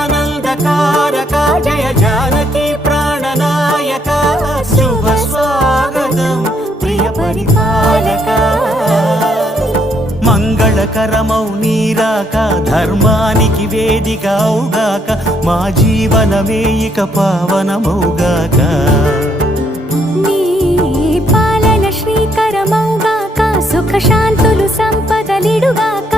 జగదానందకారక జయ జానకి ప్రాణనాయక శుభ స్వాగతం ప్రియ పరిపాలక మంగళకరమౌ నీరాక ధర్మానికి వేదిక అవుగాక మా జీవనమే ఇక పావనమౌగాక నీ పాలన శ్రీకరమౌగాక సుఖ శాంతులు సంపదలిడుగాక